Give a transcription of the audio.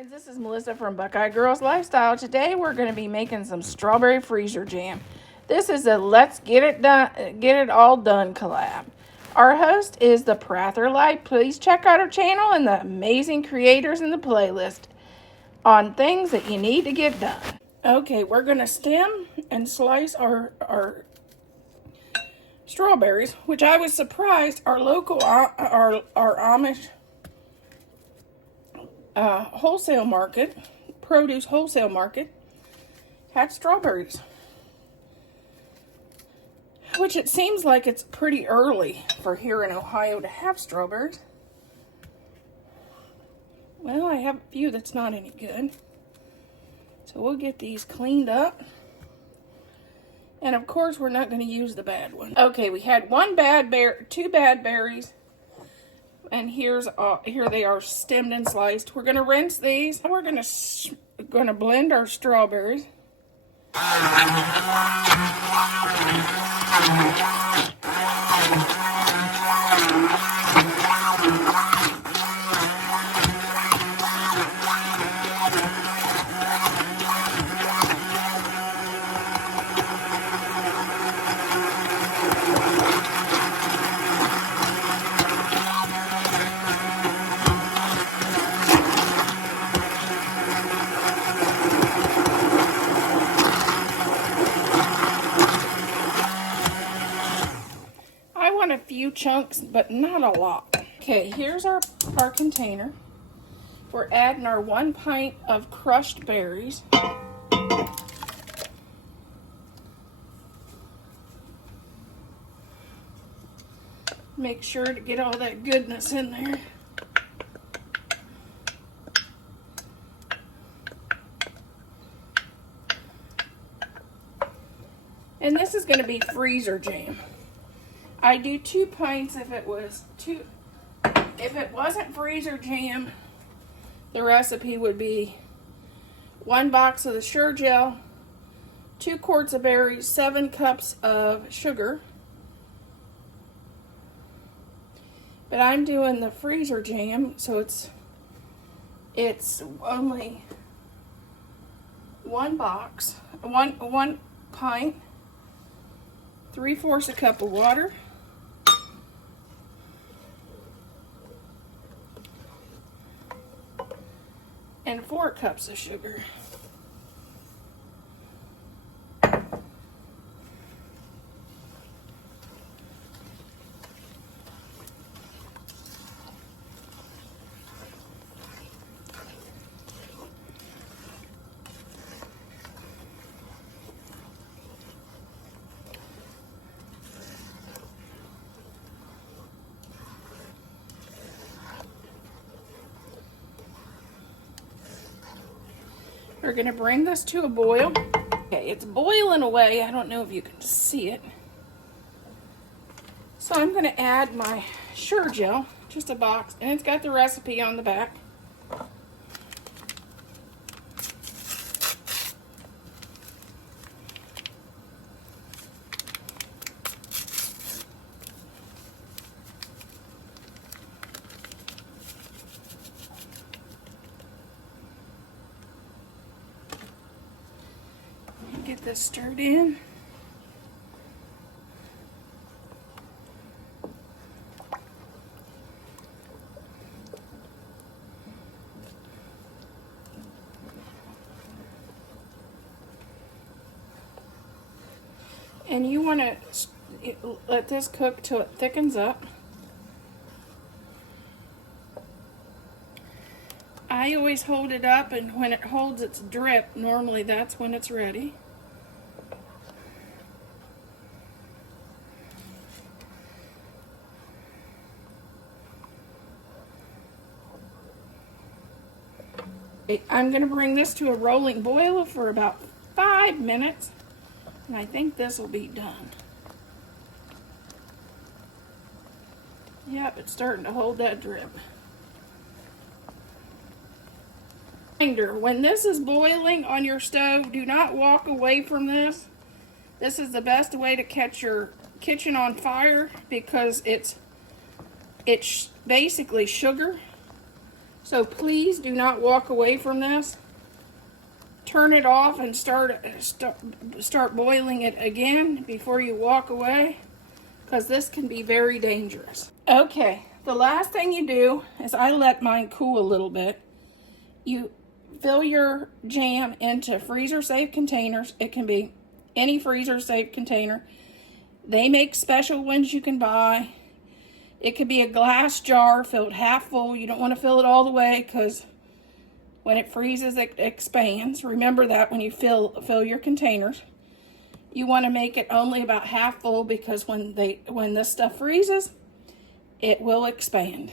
friends, this is Melissa from Buckeye Girls Lifestyle. Today we're going to be making some strawberry freezer jam. This is a Let's Get It All Done collab. Our host is the Prather Light. Please check out our channel and the amazing creators in the playlist on things that you need to get done. Okay, we're going to stem and slice our strawberries, which I was surprised our local, our Amish wholesale market, produce wholesale market, had strawberries. Which it seems like it's pretty early for here in Ohio to have strawberries. Well, I have a few that's not any good. So we'll get these cleaned up. And of course, we're not going to use the bad one. Okay, we had two bad berries. And here they are stemmed and sliced. We're going to rinse these. We're going to blend our strawberries. A few chunks, but not a lot. Okay, here's our container. We're adding our 1 pint of crushed berries. Make sure to get all that goodness in there. And this is going to be freezer jam. I do 2 pints if it wasn't freezer jam, the recipe would be 1 box of the Sure Gel, 2 quarts of berries, 7 cups of sugar. But I'm doing the freezer jam, so it's only 1 box, one pint, 3/4 a cup of water. And 4 cups of sugar. We're going to bring this to a boil. Okay, it's boiling away. I don't know if you can see it. So I'm going to add my Sure Gel, just a box, and it's got the recipe on the back. Get this stirred in. And you want to let this cook till it thickens up. I always hold it up, and when it holds its drip, normally that's when it's ready. I'm going to bring this to a rolling boil for about 5 minutes, and I think this will be done. Yep, it's starting to hold that drip. Reminder, when this is boiling on your stove, do not walk away from this. This is the best way to catch your kitchen on fire because it's basically sugar. So please do not walk away from this. Turn it off and start boiling it again before you walk away, because this can be very dangerous. Okay, the last thing you do is, I let mine cool a little bit. You fill your jam into freezer-safe containers. It can be any freezer-safe container. They make special ones you can buy. It could be a glass jar filled half full. You don't want to fill it all the way, because when it freezes, it expands. Remember that when you fill your containers. You want to make it only about half full, because when this stuff freezes, it will expand.